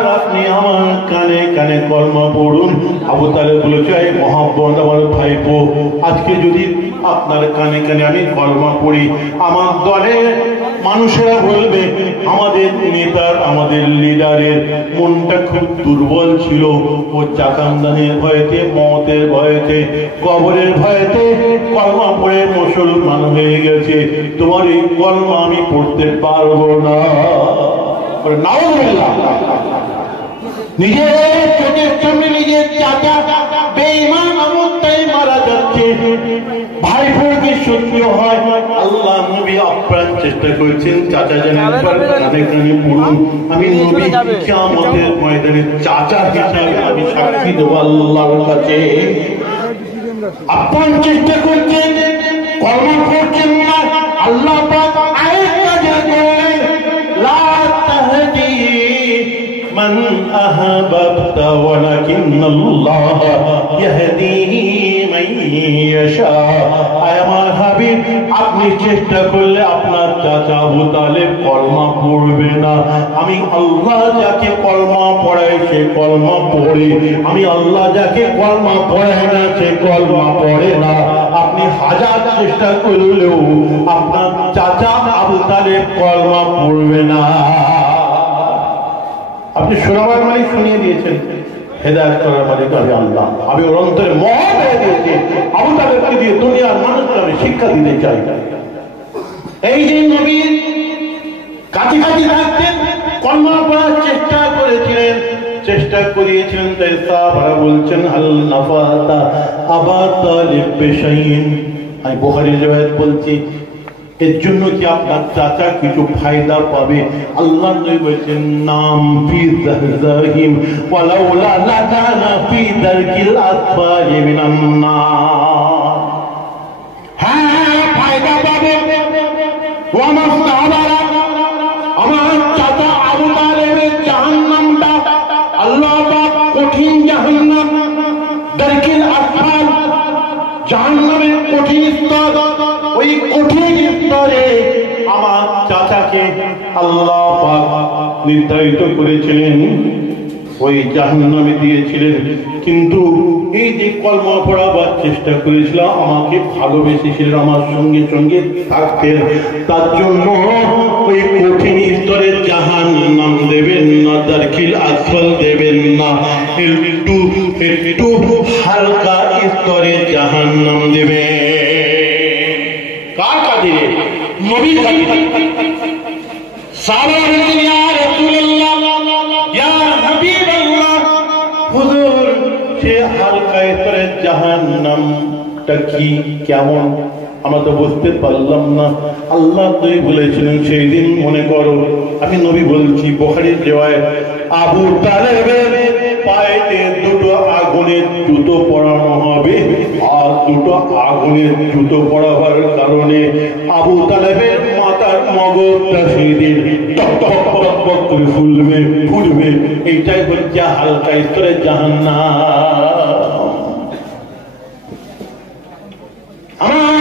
এবার আপনি আমার কানে কানে কলমা পড়ুন। আবু তালেব বলেছে, এই মহাব্বত আমার ভাইপো, আজকে যদি আপনার কানে কানে আমি কলমা পড়ি, আমার দলের মানুষেরা বলবে আমাদের নেতার, আমাদের লিডারের মনটা খুব দুর্বল ছিল, ও চাকামদানের ভয়েতে, মতের ভয়েতে, কবরের ভয়েতে কলমা পড়ে মুসলমান হয়ে গেছে, তোমার এই কলমা আমি পড়তে পারবো না। নিজের চোখের সামনে নিজের চাচা বেঈমান আবু তালেব মারা যাচ্ছে, ভাইপোকে সহ্য হয়। আল্লাহ নবী আপ্রাণ চেষ্টা করেছেন চাচা যেন একবার কানে কানে পড়ুন। আমি নবী কিয়ামতের ময়দানে চাচা হিসাবে আমি সাক্ষী দেব আল্লাহর কাছে। আপ্রাণ চেষ্টা করছেন, কলমা পড়ছেন না। আল্লাহ পাক আয়াত নাযিল করলেন, লা তাহদি মান আহবাবতা ওয়ালাকিন্নাল্লাহ ইয়াহদি মান ইয়াশা। আমার হাবিব, আপনি চেষ্টা করলে আপনার চাচা আবু তালেব কলমা পড়বে না। আমি আল্লাহ যাকে কলমা পড়াই সে কলমা পড়ে, আমি আল্লাহ যাকে কলমা পড়াই না সে কলমা পড়ে না। আপনি হাজার চেষ্টা করলেও আপনার চাচা আবু তালেব কলমা পড়বে না। আপনি শোনাবার মালিক শুনিয়ে দিয়েছেন, হেদায়েত করার মালিক আমি আল্লাহ। আমি ওর অন্তরে মহা হয়ে দিয়েছি, আবু তালেবকে দিয়ে দুনিয়ার মানুষকে আমি শিক্ষা দিতে চাই। এই যে নবীর কাছাকাছি থাকতেন, কলমা পড়ার চেষ্টা করেছিলেন, চেষ্টা করিয়েছিলেন, তাই সাহাবারা বলছেন, হাল নাফাতা আবা তালিব বিশাইইন। আমি বুখারীর রিওয়ায়াত বলছি, এর জন্য কি আপনার চাচা কিছু ফায়দা পাবে? আল্লাহ নবী বলেছেন, নাম ফি যাহজাহিম ওয়ালাউলা লাকানা ফি দারকিল আসফালি মিনান নার। হ্যাঁ, ফায়দা পাবে। ওয়া মাসআলারা, আমার চাচা আবু তালেবের জাহান্নামটা আল্লাহ পাক কঠিন জাহান্নাম, দারকিল আসফাল, জাহান্নামের কঠিন স্তর, ওই কঠিন স্তরে আমার চাচাকে আল্লাহ পাক নির্ধারিত করেছিলেন, ওই জাহান্নামে দিয়েছিলেন। কিন্তু এই যে কলমা পড়াবার চেষ্টা করেছিল, আমাকে ভালোবেসেছিলেন, আমার সঙ্গে সঙ্গে থাকতেন, তার জন্য ওই কঠিন স্তরে জাহান্নাম দেবেন না, দারকিল আসফাল দেবেন না, একটু একটু হালকা স্তরে জাহান্নাম দেবেন। কার কাছে? নবীর কাছে। সাহাবারা বললেন, ইয়া রাসূলুল্লাহ, ইয়া হাবিবাল্লাহ, হুজুর সে হালকা স্তরে জাহান্নামটা কি, কেমন আমরা তো বুঝতে পারলাম না। আল্লাহ নবী বলেছিলেন, সেই দিন মনে করো, আমি নবী বলছি, বুখারীর রিওয়ায়াত, আবু তালেবের পায়েতে দুটো আগুনের জুতো পরানো হবে, আর দুটো আগুনের জুতো পরাবার কারণে আবু তালেবের মাথার মগজটা সেদিন টক টক টক টক করে ফুলবে। এইটাই হচ্ছে হালকা স্তরে জাহান্নাম। আমার